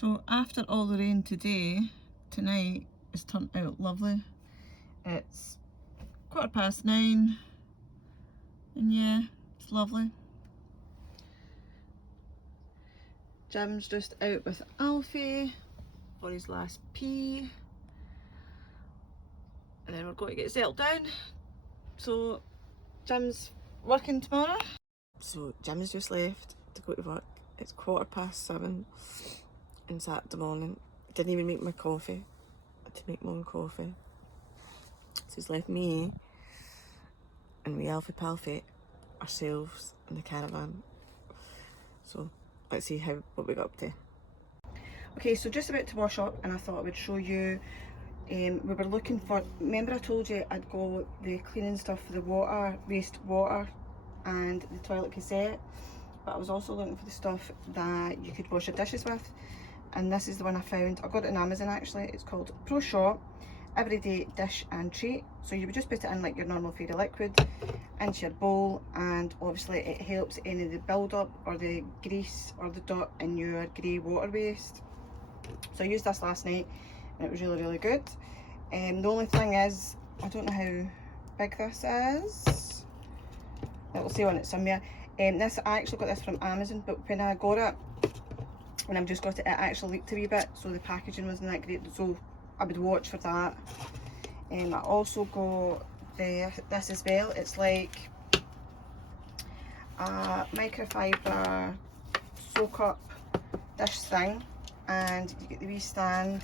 So after all the rain today, tonight has turned out lovely. It's 9:15 and yeah, it's lovely. Jim's just out with Alfie for his last pee, and then we're going to get settled down. So Jim's working tomorrow. So Jim's just left to go to work. It's 7:15 on Saturday morning. Didn't even make my coffee. I had to make my own coffee. So he's left me and we Alfie Palfie ourselves in the caravan. So let's see what we got up to. Okay, so just about to wash up, and I thought I would show you. We were looking for, remember I told you I'd got the cleaning stuff for the waste water and the toilet cassette, but I was also looking for the stuff that you could wash your dishes with, and this is the one I found. I got it on Amazon actually. It's called Pro Shop Everyday Dish and Treat. So you would just put it in like your normal fairy liquid into your bowl, and obviously it helps any of the build up or the grease or the dirt in your grey water waste. So I used this last night and it was really good. The only thing is, I don't know how big this is. It'll say on it somewhere. I actually got this from Amazon, but when I got it, when I've just got it, it actually leaked a wee bit, so the packaging wasn't that great, so I would watch for that. I also got this as well. It's like a microfiber soak up dish thing, and you get the wee stand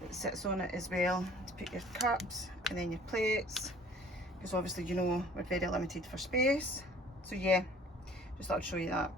that sits on it as well to put your cups and then your plates, because obviously you know we're very limited for space. So yeah, just thought I'd show you that.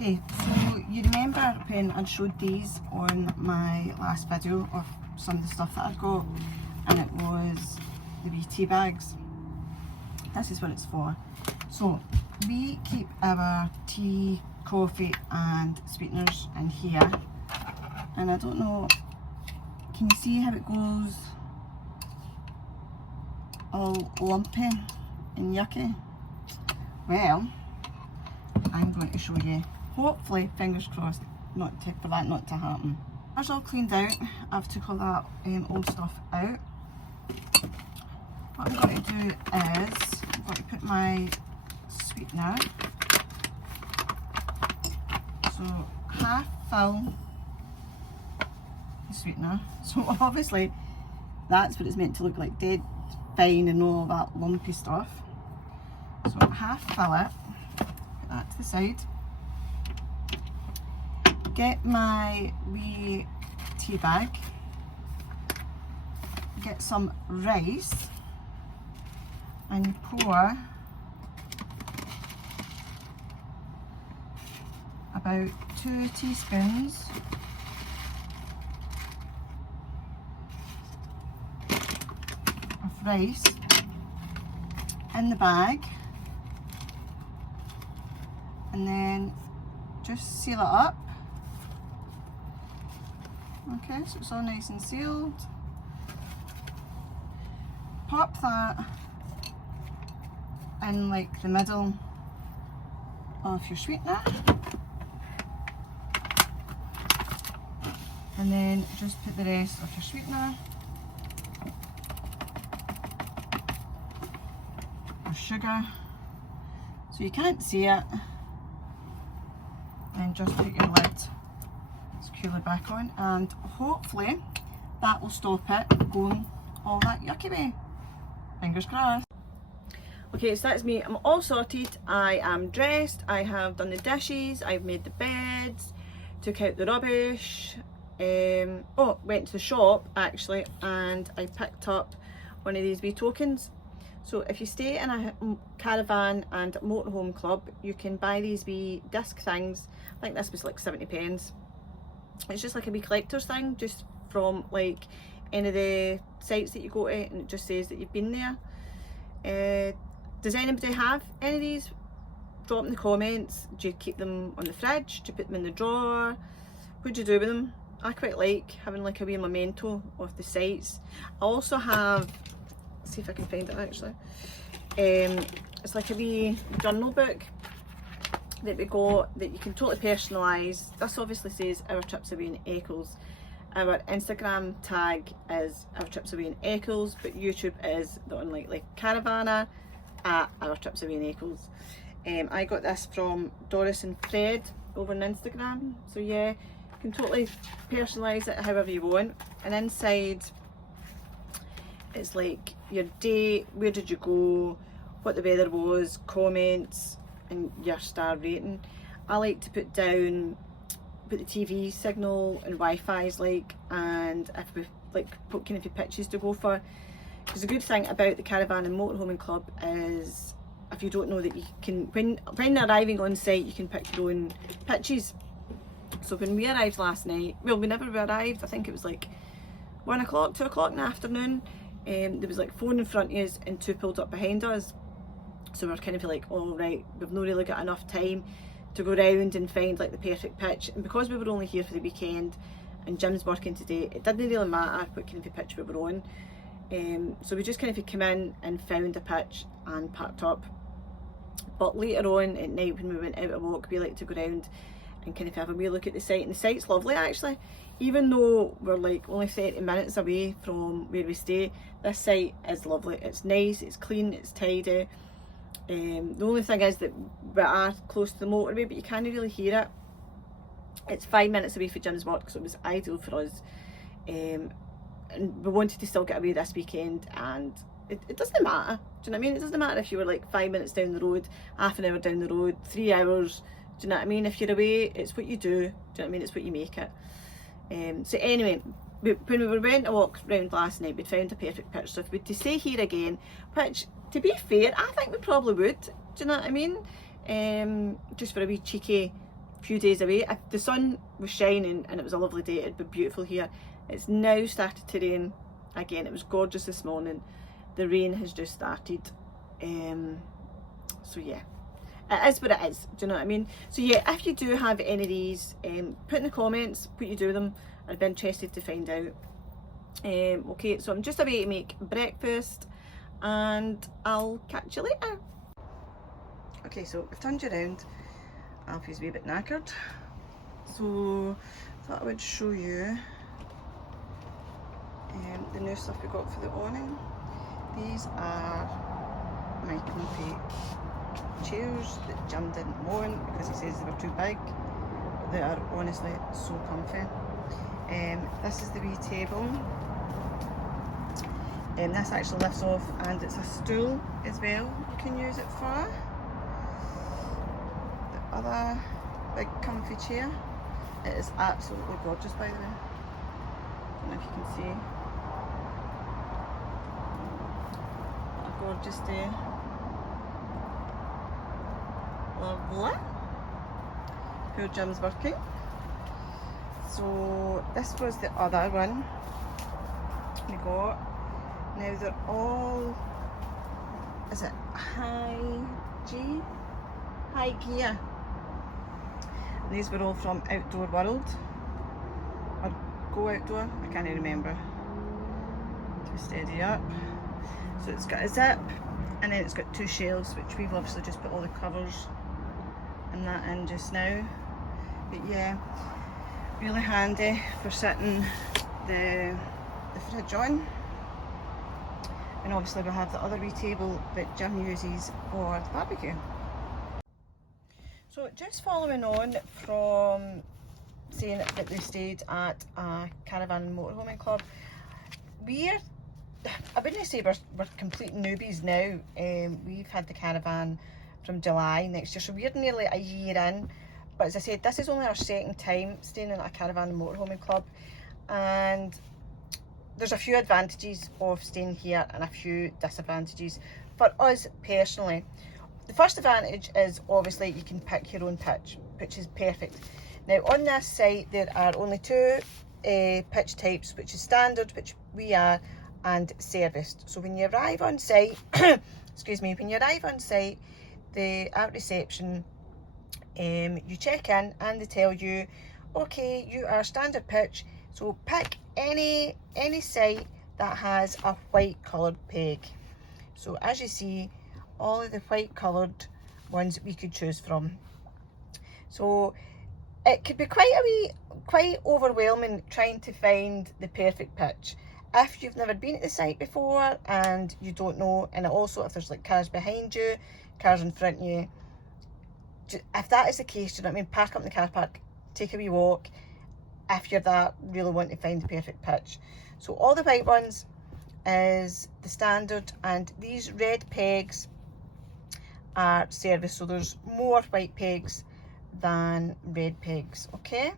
Okay, so you remember when I showed these on my last video of some of the stuff that I've got, and it was the wee tea bags. This is what it's for. So we keep our tea, coffee and sweeteners in here, and I don't know, can you see how it goes all lumpy and yucky? Well, I'm going to show you. Hopefully, fingers crossed, for that not to happen. That's all cleaned out. I've took all that old stuff out. What I'm going to do is, I'm going to put my sweetener, so half fill the sweetener. So obviously, that's what it's meant to look like, dead fine and all that lumpy stuff. So half fill it, put that to the side. Get my wee tea bag, get some rice, and you pour about 2 teaspoons of rice in the bag, and then just seal it up. Okay, so it's all nice and sealed. Pop that in like the middle of your sweetener, and then just put the rest of your sweetener, your sugar, so you can't see it, and just put your lid securely back on, and hopefully that will stop it going all that yucky way. Fingers crossed. Okay, so that's me. I'm all sorted. I am dressed. I have done the dishes. I've made the beds, took out the rubbish. Went to the shop actually, and I picked up one of these wee tokens. So if you stay in a caravan and motorhome club, you can buy these wee disc things. I think this was like 70 pence. It's just like a wee collector's thing, just from like any of the sites that you go to, and it just says that you've been there. Does anybody have any of these? Drop in the comments. Do you keep them on the fridge? Do you put them in the drawer? What do you do with them? I quite like having like a wee memento of the sites. I also have, let's see if I can find it actually. It's like a wee journal book that we got that you can totally personalise. This obviously says Our Trips Away in Eccles. Our Instagram tag is Our Trips Away in Eccles, but YouTube is The Unlikely Caravana at Our Trips Away in Eccles. I got this from Doris and Fred over on Instagram, so yeah, you can totally personalise it however you want. And inside it's like your day, where did you go, what the weather was, comments, and your star rating. I like to put down what the TV signal and Wi-Fi is like, and if we like what kind of pitches to go for. Because the good thing about the Caravan and Motorhoming Club is, if you don't know, that you can, when arriving on site, you can pick your own pitches. So when we arrived last night, well, whenever we arrived, I think it was like 1 o'clock, 2 o'clock in the afternoon, there was like 4 in front of us and 2 pulled up behind us. So we're kind of like, all right, we've not really got enough time to go round and find like the perfect pitch. And because we were only here for the weekend and Jim's working today, it didn't really matter what kind of pitch we were on. So we just kind of came in and found a pitch and packed up. But later on at night when we went out a walk, we like to go round and kind of have a wee look at the site. And the site's lovely actually. Even though we're like only 30 minutes away from where we stay, this site is lovely. It's nice, it's clean, it's tidy. The only thing is that we are close to the motorway, but you can't really hear it. It's 5 minutes away from Jim's work, so it was ideal for us. And we wanted to still get away this weekend, and it doesn't matter. Do you know what I mean? It doesn't matter if you were like 5 minutes down the road, half an hour down the road, 3 hours. Do you know what I mean? If you're away, it's what you do. Do you know what I mean? It's what you make it. So anyway, when we went a walk round last night, we'd found a perfect pitch. So if we were to stay here again, which to be fair, I think we probably would. Do you know what I mean? Just for a wee cheeky few days away. If the sun was shining and it was a lovely day, it'd be beautiful here. It's now started to rain again. It was gorgeous this morning. The rain has just started. So yeah, it is what it is. Do you know what I mean? So yeah, if you do have any of these, put in the comments what you do with them. I'd be interested to find out. Okay, so I'm just away to make breakfast and I'll catch you later. Okay, so I've turned you around. Alfie's a wee bit knackered, so I thought I would show you the new stuff we got for the awning. These are my comfy chairs that Jim didn't want because he says they were too big. They are honestly so comfy. This is the wee table. This actually lifts off, and it's a stool as well you can use it for. The other big comfy chair. It is absolutely gorgeous, by the way. I don't know if you can see. What a gorgeous day. Lovely. Poor Jim's working. So this was the other one we got. Now they're all, is it high gear? And these were all from Outdoor World or Go Outdoor, I can't remember. To steady up. So it's got a zip, and then it's got 2 shelves, which we've obviously just put all the covers and that in just now. But yeah, really handy for sitting the fridge on. And obviously we have the other wee table that Jim uses for the barbecue. So just following on from saying that they stayed at a Caravan and Motorhoming Club, I wouldn't say we're complete newbies now. We've had the Caravan from July next year, so we're nearly a year in. But as I said, this is only our second time staying in a Caravan and Motorhoming Club, and there's a few advantages of staying here and a few disadvantages for us personally. The first advantage is obviously you can pick your own pitch, which is perfect. Now on this site there are only 2 pitch types, which is standard, which we are, and serviced. So when you arrive on site, excuse me, when you arrive on site, at reception, you check in and they tell you, okay, you are standard pitch, so pick any site that has a white coloured peg. So as you see, all of the white coloured ones that we could choose from. So it could be quite overwhelming trying to find the perfect pitch. If you've never been at the site before and you don't know, and also if there's like cars behind you, cars in front of you, if that is the case, you know what I mean, park up in the car park, take a wee walk, if you're that really want to find the perfect pitch. So all the white ones is the standard, and these red pegs are service, so there's more white pegs than red pegs, okay?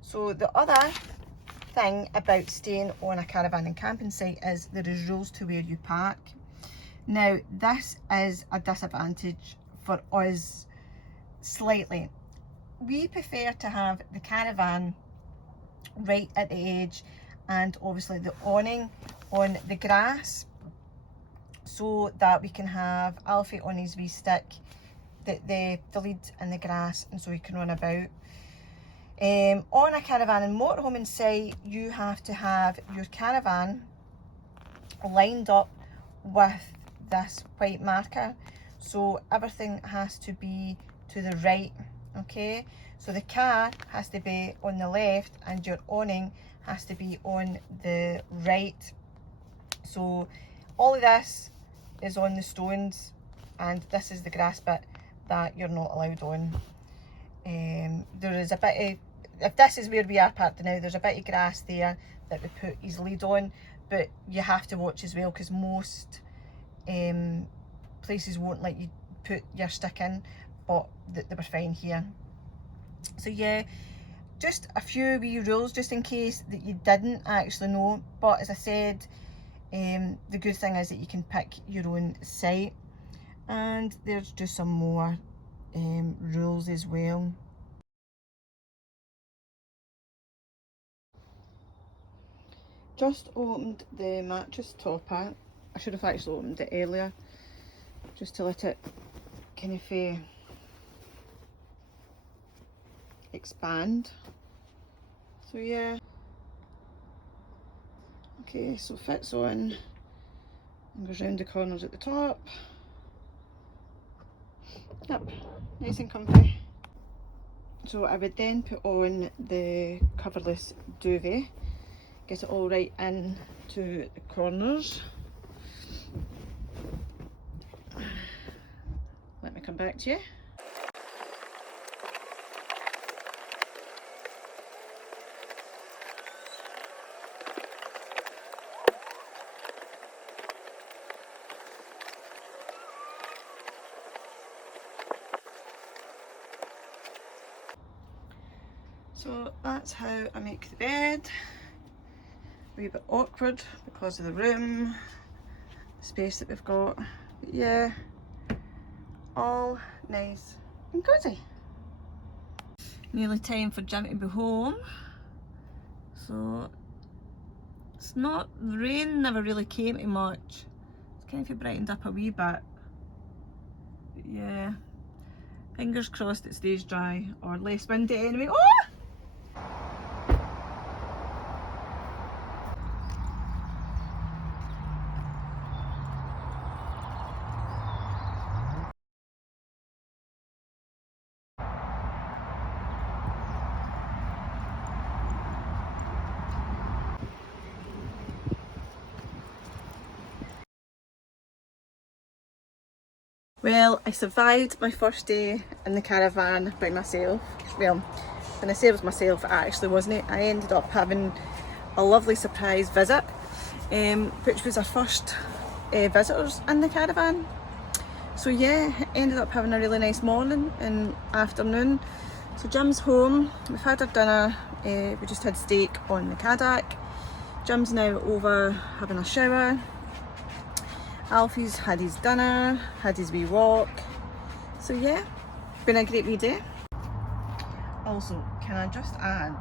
So the other thing about staying on a caravan and camping site is there is rules to where you park. Now this is a disadvantage for us slightly. We prefer to have the caravan right at the edge and obviously the awning on the grass, so that we can have Alfie on his wee stick, the lead in the grass, and so he can run about. On a caravan and motorhome site, you have to have your caravan lined up with this white marker, so everything has to be to the right, okay? So the car has to be on the left and your awning has to be on the right. So all of this is on the stones, and this is the grass bit that you're not allowed on. There is a bit of, if this is where we are parked now, there's a bit of grass there that we put his lead on, but you have to watch as well, because most places won't let you put your stick in, but they were fine here. So yeah, just a few wee rules just in case that you didn't actually know. But as I said, the good thing is that you can pick your own site, and there's just some more rules as well. Just opened the mattress topper. I should have actually opened it earlier, just to let it kind of expand. So yeah, okay, so fits on and goes round the corners at the top. Yep, nice and comfy. So I would then put on the coverless duvet, get it all right in to the corners. Let me come back to you. So that's how I make the bed. A wee bit awkward because of the room, the space that we've got. But yeah, all nice and cosy. Nearly time for Jim to be home. So it's not, the rain never really came too much. It's kind of brightened up a wee bit. But yeah, fingers crossed it stays dry or less windy anyway. Oh! Well, I survived my first day in the caravan by myself. Well, when I say it was myself, it actually wasn't. I ended up having a lovely surprise visit, which was our first visitors in the caravan. So yeah, ended up having a really nice morning and afternoon. So Jim's home, we've had our dinner, we just had steak on the Caddock. Jim's now over having a shower. Alfie's had his dinner, had his wee walk. So yeah, been a great wee day. Also, can I just add,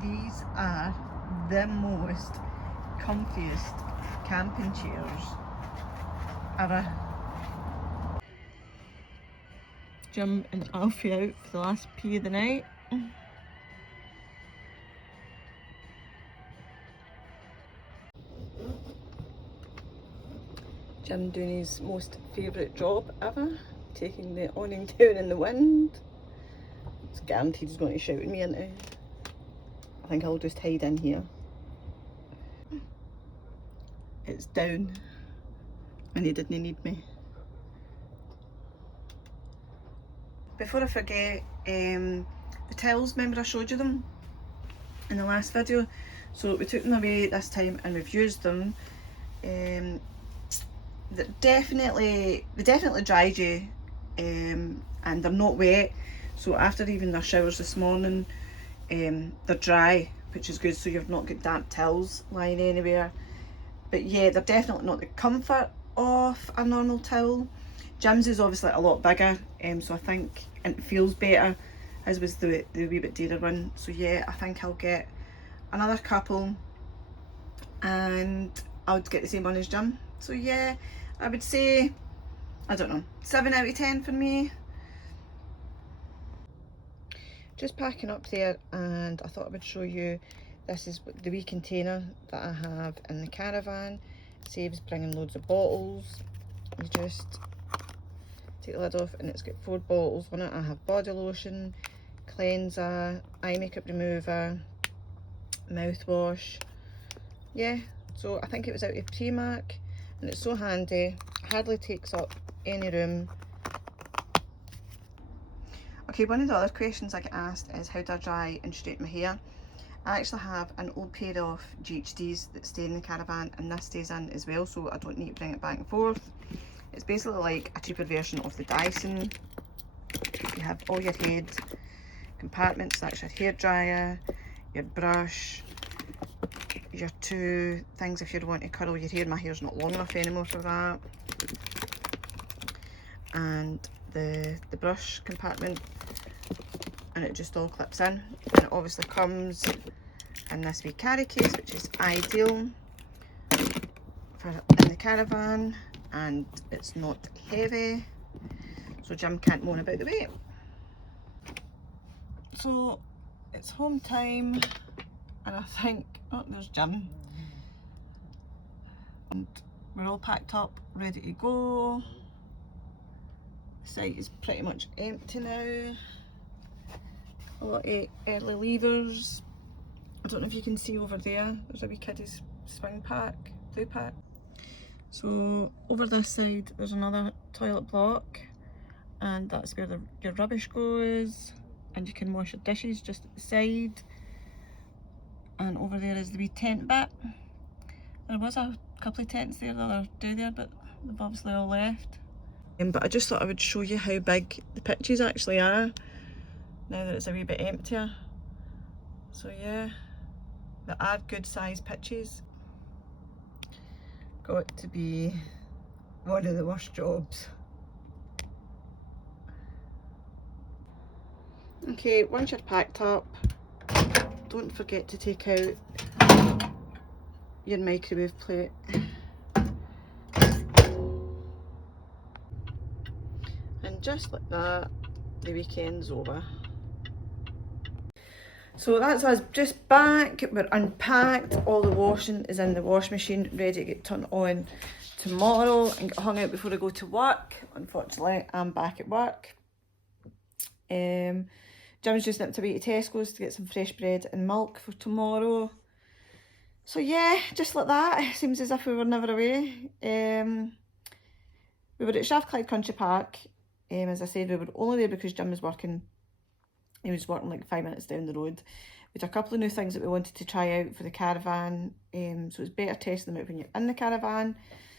these are the most comfiest camping chairs ever. Jim and Alfie out for the last pee of the night. Jim doing his most favourite job ever, taking the awning down in the wind. It's guaranteed he's going to shout at me, isn't he? I think I'll just hide in here. It's down and he didn't need me. Before I forget, the towels, remember I showed you them in the last video? So we took them away this time and we've used them. They definitely dried you, and they're not wet. So after even their showers this morning, they're dry, which is good, so you've not got damp towels lying anywhere. But yeah, they're definitely not the comfort of a normal towel. Jim's is obviously a lot bigger, so I think it feels better, as was the wee bit dearer one. So yeah, I think I'll get another couple and I would get the same one as Jim. So yeah, I would say, I don't know, 7 out of 10 for me. Just packing up there, and I thought I would show you, this is the wee container that I have in the caravan. Saves bringing loads of bottles. You just take the lid off and it's got 4 bottles on it. I have body lotion, cleanser, eye makeup remover, mouthwash. Yeah, so I think it was out of Primark, and it's so handy, hardly takes up any room. Okay, one of the other questions I get asked is how do I dry and straighten my hair? I actually have an old pair of GHDs that stay in the caravan, and this stays in as well, so I don't need to bring it back and forth. It's basically like a cheaper version of the Dyson. You have all your head compartments, that's your hair dryer, your brush, your 2 things if you want to curl your hair. My hair's not long enough anymore for that. And the brush compartment, and it just all clips in, and it obviously comes in this wee carry case, which is ideal for in the caravan, and it's not heavy, so Jim can't moan about the weight. So it's home time, and I think, oh, there's Jim, and we're all packed up, ready to go. The site is pretty much empty now. A lot of early leavers. I don't know if you can see over there, there's a wee kiddie's swing pack, play pack. So over this side there's another toilet block, and that's where your rubbish goes, and you can wash your dishes just at the side. And over there is the wee tent bit. There was a couple of tents there the other day there, but they've obviously all left. But I just thought I would show you how big the pitches actually are, now that it's a wee bit emptier. So yeah, they are good sized pitches. Got to be one of the worst jobs. Okay, once you're packed up, don't forget to take out your microwave plate. And just like that, the weekend's over. So that's us just back, we're unpacked, all the washing is in the wash machine, ready to get turned on tomorrow and get hung out before I go to work. Unfortunately, I'm back at work. Jim's just nipped away to Tesco's to get some fresh bread and milk for tomorrow. So yeah, just like that, it seems as if we were never away. We were at Strathclyde Country Park. As I said, we were only there because Jim was working. He was working like 5 minutes down the road. We had a couple of new things that we wanted to try out for the caravan. So it's better testing them out when you're in the caravan.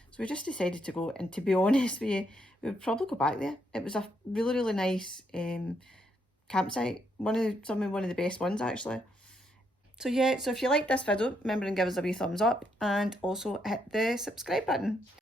So we just decided to go, and to be honest with you, we would probably go back there. It was a really, really nice campsite. One of the best ones actually. So yeah, so if you like this video, remember and give us a wee thumbs up, and also hit the subscribe button.